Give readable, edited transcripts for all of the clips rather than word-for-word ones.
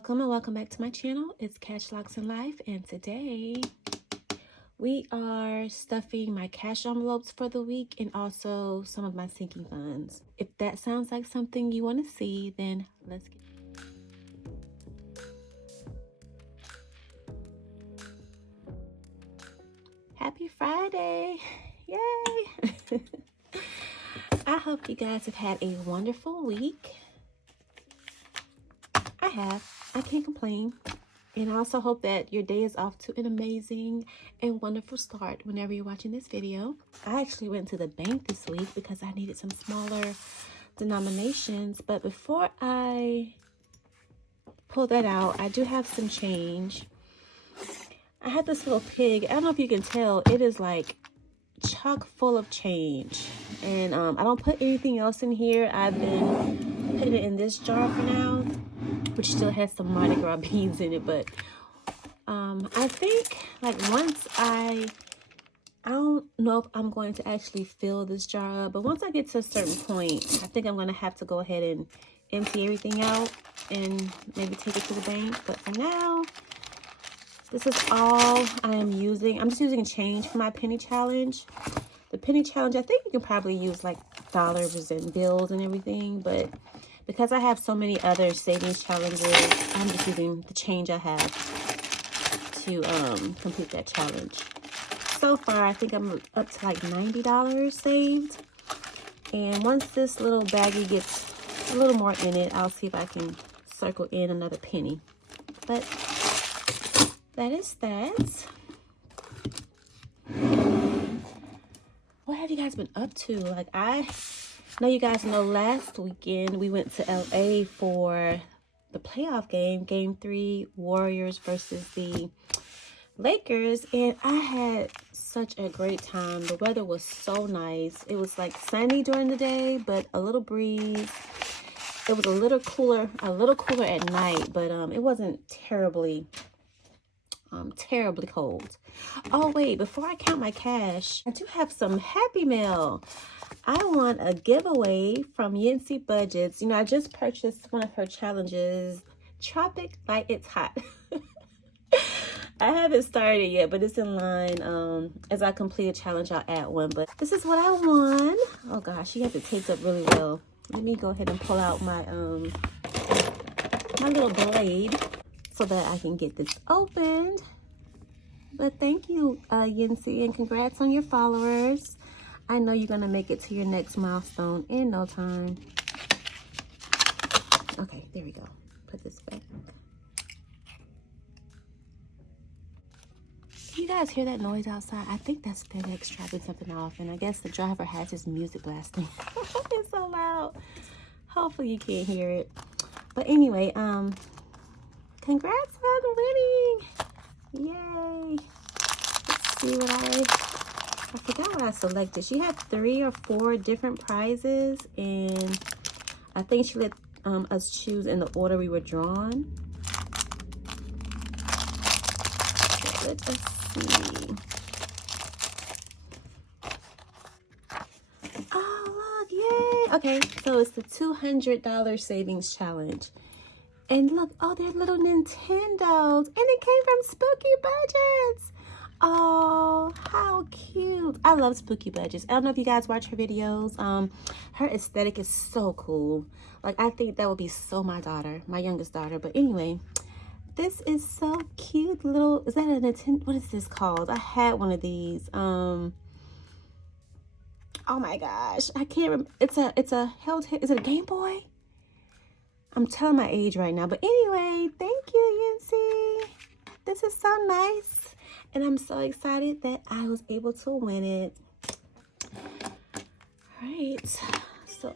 Welcome and welcome back to my channel. It's Cash Locs in Life, and today we are stuffing my cash envelopes for the week and also some of my sinking funds. If that sounds like something you want to see, then let's get Happy Friday! Yay! I hope you guys have had a wonderful week. I have. I can't complain. And I also hope that your day is off to an amazing and wonderful start whenever you're watching this video. I actually went to the bank this week because I needed some smaller denominations. But before I pull that out, I do have some change. I have this little pig. I don't know if you can tell. It is like chock full of change. And I don't put anything else in here. I've been putting it in this jar for now, which still has some Mardi Gras beads in it. But I think like once I don't know if I'm going to actually fill this jar up, but once I get to a certain point, I think I'm going to have to go ahead and empty everything out and maybe take it to the bank. But for now, this is all I am using. I'm just using change for my penny challenge. The penny challenge, I think you can probably use like dollars and bills and everything, but because I have so many other savings challenges, I'm just using the change I have to complete that challenge. So far, I think I'm up to like $90 saved. And once this little baggie gets a little more in it, I'll see if I can circle in another penny. But that is that. What have you guys been up to? Like, I know you guys know last weekend we went to LA for the playoff game, Game 3, Warriors versus the Lakers, and I had such a great time. The weather was so nice. It was like sunny during the day, but a little breeze. It was a little cooler at night, but it wasn't terribly cold. Oh wait, before I count my cash, I do have some Happy Mail. I won a giveaway from Youngsville Budgets. You know, I just purchased one of her challenges, Tropic Like It's Hot. I haven't started yet, but it's in line. As I complete a challenge, I'll add one. But this is what I won. Oh gosh, you have to tape up really well. Let me go ahead and pull out my my little blade so that I can get this opened. But thank you, Youngsville, and congrats on your followers. I know you're gonna make it to your next milestone in no time. Okay, there we go. Put this back. Can you guys hear that noise outside? I think that's FedEx dropping something off, and I guess the driver has his music blasting. It's so loud. Hopefully you can't hear it. But anyway, congrats on winning. Yay. Let's see what I forgot what I selected. She had 3 or 4 different prizes, and I think she let us choose in the order we were drawn. So let us see. Oh, look, yay. Okay, so it's the $200 savings challenge. And look, oh, they're little Nintendos. And it came from Spooky Budgets. Oh, how cute. I love Spooky Budgets. I don't know if you guys watch her videos. Her aesthetic is so cool. Like, I think that would be so my daughter, my youngest daughter. But anyway, this is so cute. Little, is that a Nintendo? What is this called? I had one of these. Oh my gosh. I can't remember. It's a is it a Game Boy? I'm telling my age right now. But anyway, thank you, Youngsville. This is so nice. And I'm so excited that I was able to win it. All right. So,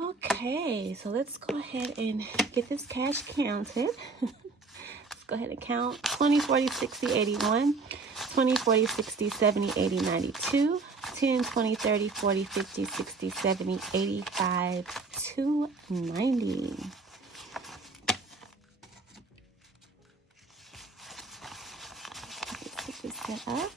okay. So let's go ahead and get this cash counted. Let's go ahead and count 20, 40, 60, 81, 20, 40, 60, 70, 80, 92. 10, 20, 30, 40, 50, 60, 70, 85, 290. Let's pick this up.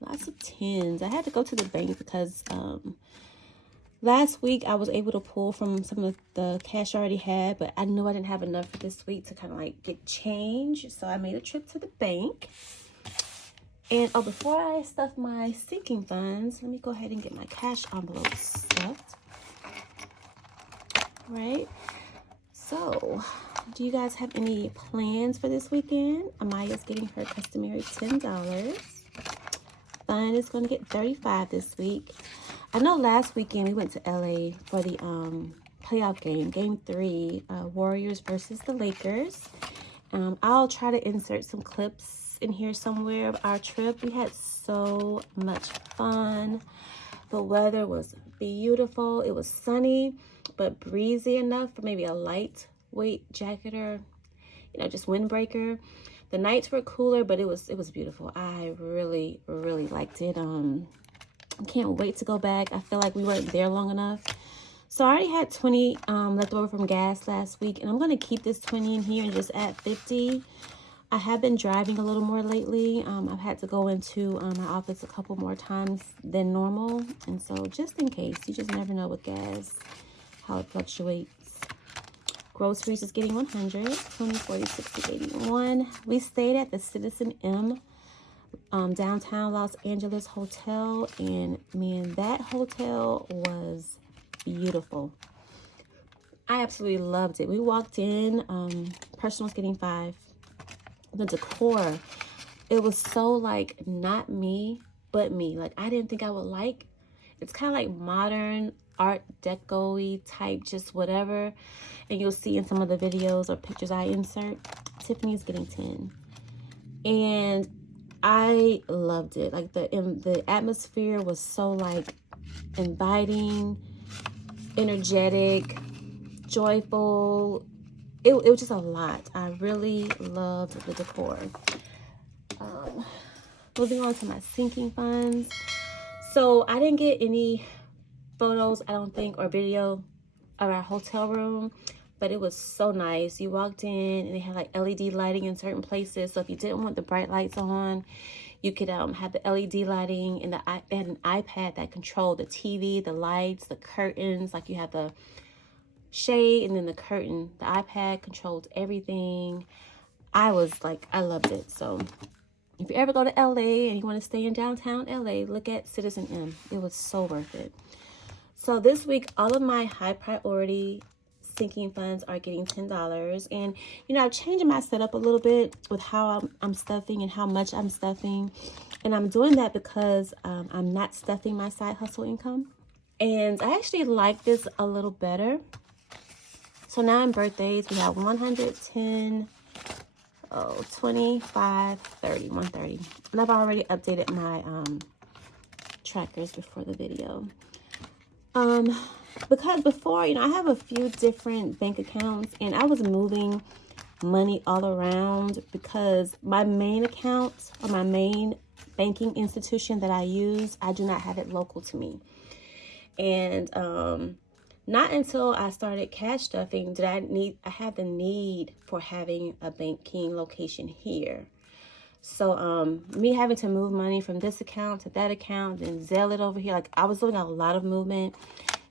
Lots of tens. I had to go to the bank because Last week, I was able to pull from some of the cash I already had, but I knew I didn't have enough for this week to kind of like get change. So I made a trip to the bank. And oh, before I stuff my sinking funds, let me go ahead and get my cash envelope stuffed. Right. So, do you guys have any plans for this weekend? Amaya's getting her customary $10. Fun is going to get $35 this week. I know last weekend we went to LA for the playoff game, Game 3, Warriors versus the Lakers. I'll try to insert some clips in here somewhere of our trip. We had so much fun. The weather was beautiful. It was sunny, but breezy enough for maybe a lightweight jacket or, you know, just windbreaker. The nights were cooler, but it was beautiful. I really, really liked it. Can't wait to go back. I feel like we weren't there long enough. So I already had 20 left over from gas last week, and I'm going to keep this 20 in here and just add 50. I have been driving a little more lately. I've had to go into my office a couple more times than normal, and so just in case, you just never know with gas how it fluctuates. Groceries is getting 100, 20, 40, 60, 81. We stayed at the Citizen M downtown Los Angeles hotel, and man, that hotel was beautiful. I absolutely loved it. We walked in, person was getting 5. The decor, it was so like not me but me. Like I didn't think I would like. It's kind of like modern art deco-y type, just whatever. And you'll see in some of the videos or pictures I insert, Tiffany is getting 10. And I loved it. Like the atmosphere was so like inviting, energetic, joyful. It was just a lot. I really loved the decor. Moving on to my sinking funds. So I didn't get any photos, I don't think, or video of our hotel room, but it was so nice. You walked in and they had like LED lighting in certain places. So if you didn't want the bright lights on, you could have the LED lighting, and they had an iPad that controlled the TV, the lights, the curtains. Like you have the shade and then the curtain. The iPad controlled everything. I loved it. So if you ever go to LA and you want to stay in downtown LA, look at Citizen M. It was so worth it. So this week, all of my high priority sinking funds are getting $10. And, you know, I'm changing my setup a little bit with how I'm stuffing and how much I'm stuffing. And I'm doing that because I'm not stuffing my side hustle income. And I actually like this a little better. So now in birthdays, we have 110, 25, 30, 130. And I've already updated my trackers before the video. Because before, you know, I have a few different bank accounts, and I was moving money all around because my main account or my main banking institution that I use, I do not have it local to me. And not until I started cash stuffing did I have the need for having a banking location here. So me having to move money from this account to that account and Zelle it over here, like I was doing a lot of movement.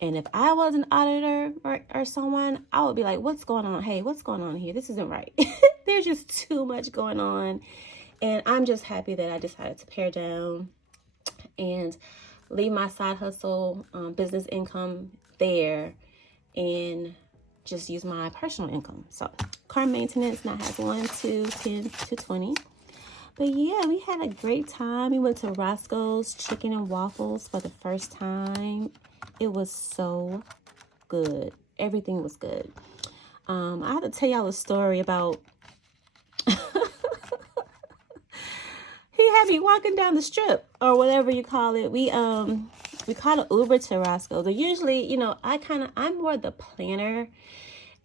And if I was an auditor or someone, I would be like, what's going on? Hey, what's going on here? This isn't right. There's just too much going on. And I'm just happy that I decided to pare down and leave my side hustle business income there and just use my personal income. So car maintenance now has 1, 2, 10 to 20. But yeah, we had a great time. We went to Roscoe's Chicken and Waffles for the first time. It was so good. Everything was good. I have to tell y'all a story about he had me walking down the strip or whatever you call it. We called an Uber to Roscoe's. And usually, you know, I'm more the planner,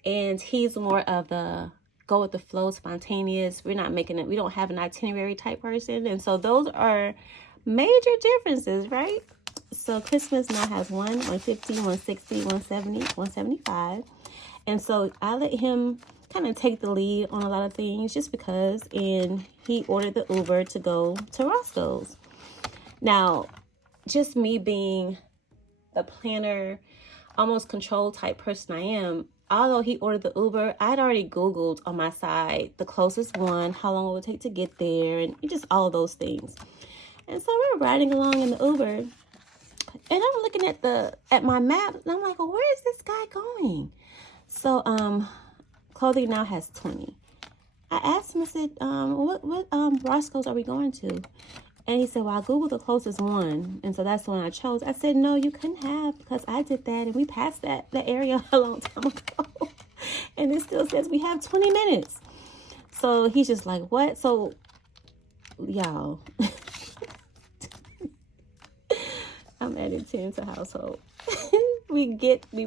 and he's more of the go with the flow, spontaneous. We don't have an itinerary type person. And so those are major differences, right? So Christmas now has 150, 160, 170, 175. And so I let him kind of take the lead on a lot of things just because, and he ordered the Uber to go to Roscoe's. Now, just me being the planner, almost control type person I am, although he ordered the Uber, I'd already Googled on my side the closest one, how long it would take to get there, and just all of those things. And so we're riding along in the Uber, and I'm looking at my map, and I'm like, well, where is this guy going? So Clothing Now has 20. I asked him, I said, what Roscoe's are we going to? And he said, well, I Googled the closest one, and so that's the one I chose. I said, no, you couldn't have, because I did that, and we passed that area a long time ago. And it still says we have 20 minutes. So he's just like, what? So, y'all, I'm adding 10 to household. We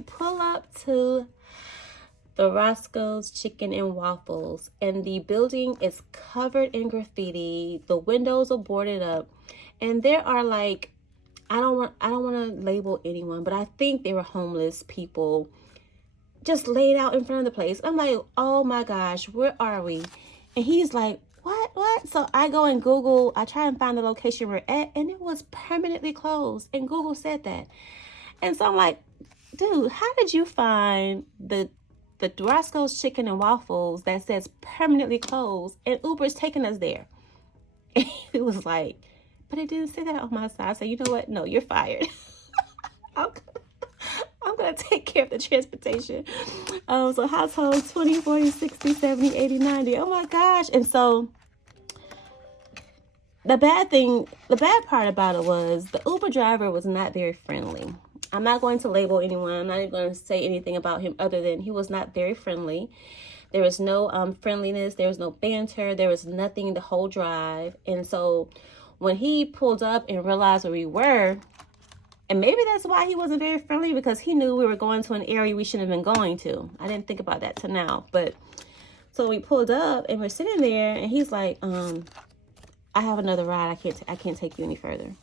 pull up to the Roscoe's Chicken and Waffles, and the building is covered in graffiti. The windows are boarded up, and there are like, I don't want to label anyone, but I think they were homeless people just laid out in front of the place. I'm like, oh my gosh, where are we? And he's like, what? So I go and Google, I try and find the location we're at, and it was permanently closed, and Google said that. And so I'm like, dude, how did you find the Roscoe's Chicken and Waffles that says permanently closed, and Uber's taking us there? And it was like, but it didn't say that on my side. So you know what? No, you're fired. I'm going to take care of the transportation. So household 20, 40, 60, 70, 80, 90. Oh my gosh. And so the bad part about it was the Uber driver was not very friendly. I'm not going to label anyone. I'm not even going to say anything about him other than he was not very friendly. There was no friendliness. There was no banter. There was nothing the whole drive. And so when he pulled up and realized where we were, and maybe that's why he wasn't very friendly, because he knew we were going to an area we shouldn't have been going to. I didn't think about that till now. But so we pulled up and we're sitting there, and he's like, I have another ride. I can't take you any further.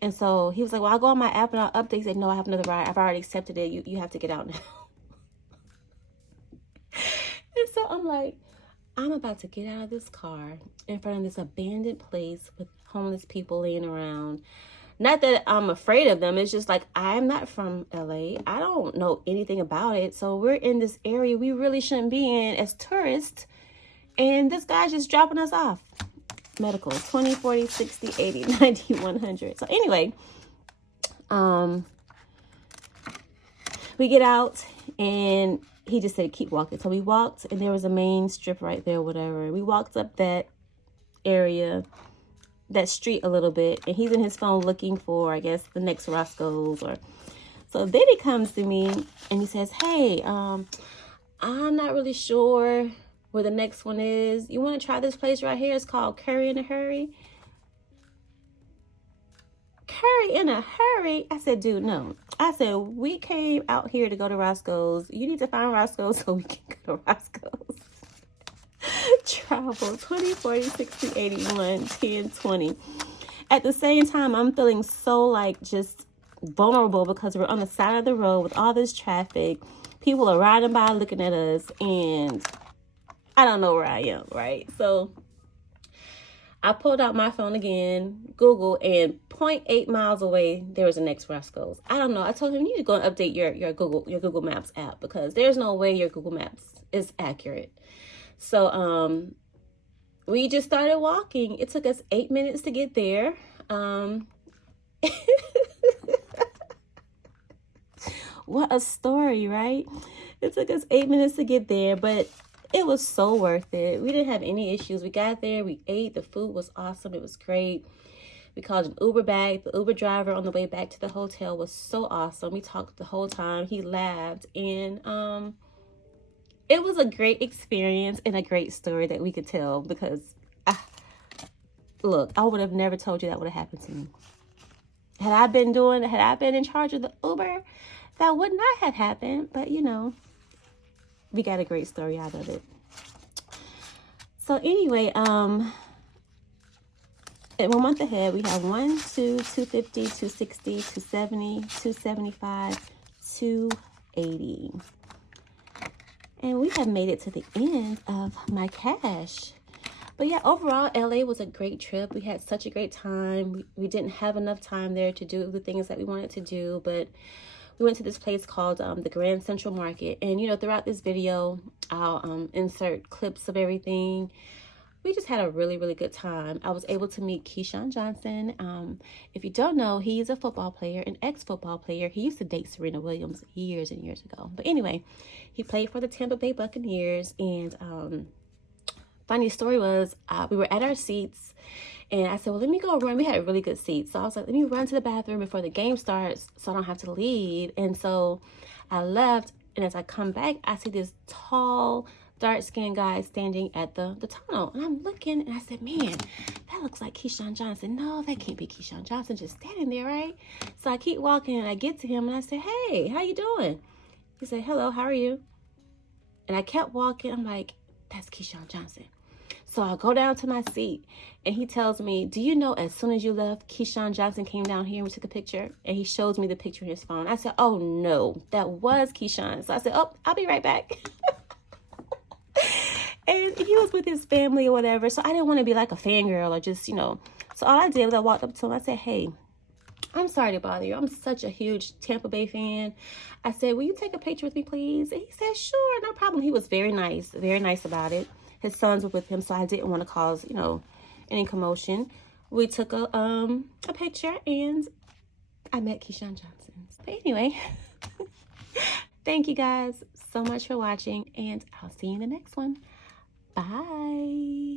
And so he was like, well, I'll go on my app and I'll update. He said, no, I have another ride. I've already accepted it. You have to get out now. And so I'm like, I'm about to get out of this car in front of this abandoned place with homeless people laying around. Not that I'm afraid of them. It's just like, I'm not from LA. I don't know anything about it. So we're in this area we really shouldn't be in as tourists. And this guy's just dropping us off. Medical 20, 40, 60, 80, 90, 100. So anyway, we get out and he just said, keep walking. So we walked, and there was a main strip right there, whatever. We walked up that area, that street a little bit, and he's in his phone looking for, I guess, the next Roscoe's. So then he comes to me and he says, hey, I'm not really sure where the next one is. You want to try this place right here? It's called Curry in a Hurry. Curry in a Hurry? I said, dude, no. I said, we came out here to go to Roscoe's. You need to find Roscoe's so we can go to Roscoe's. Travel 20, 40, 60, 81, 10, 20. At the same time, I'm feeling so like just vulnerable because we're on the side of the road with all this traffic. People are riding by looking at us, and I don't know where I am, right? So I pulled out my phone again, Google, and 0.8 miles away, there was the next Roscoe's. I don't know. I told him, you need to go and update your Google Maps app, because there's no way your Google Maps is accurate. So we just started walking. It took us 8 minutes to get there. What a story, right? It took us 8 minutes to get there, but it was so worth it. We didn't have any issues. We got there, we ate, the food was awesome, it was great. We called an Uber back. The Uber driver on the way back to the hotel was so awesome. We talked the whole time. He laughed, and it was a great experience and a great story that we could tell, because look, I would have never told you that would have happened to me. Had I been in charge of the Uber, that would not have happened. But you know, we got a great story out of it. So anyway, in 1 month ahead, we have 1, 2, 250, 260, 270, 275, 280. And we have made it to the end of my cash. But yeah, overall, LA was a great trip. We had such a great time. We didn't have enough time there to do the things that we wanted to do, but we went to this place called the Grand Central Market. And, you know, throughout this video, I'll insert clips of everything. We just had a really, really good time. I was able to meet Keyshawn Johnson. If you don't know, he's a football player, an ex-football player. He used to date Serena Williams years and years ago. But anyway, he played for the Tampa Bay Buccaneers. And funny story was, we were at our seats. And I said, well, let me go run. We had a really good seat. So I was like, let me run to the bathroom before the game starts so I don't have to leave. And so I left. And as I come back, I see this tall, dark-skinned guy standing at the tunnel. And I'm looking, and I said, man, that looks like Keyshawn Johnson. No, that can't be Keyshawn Johnson just standing there, right? So I keep walking, and I get to him, and I said, hey, how you doing? He said, hello, how are you? And I kept walking. I'm like, that's Keyshawn Johnson. So I go down to my seat, and he tells me, do you know as soon as you left, Keyshawn Johnson came down here and we took a picture? And he shows me the picture in his phone. I said, oh, no, that was Keyshawn. So I said, oh, I'll be right back. And he was with his family or whatever, so I didn't want to be like a fangirl or just, you know. So all I did was I walked up to him. I said, hey, I'm sorry to bother you. I'm such a huge Tampa Bay fan. I said, will you take a picture with me, please? And he said, sure, no problem. He was very nice about it. His sons were with him, so I didn't want to cause, you know, any commotion. We took a picture, and I met Keyshawn Johnson. But anyway, thank you guys so much for watching, and I'll see you in the next one. Bye.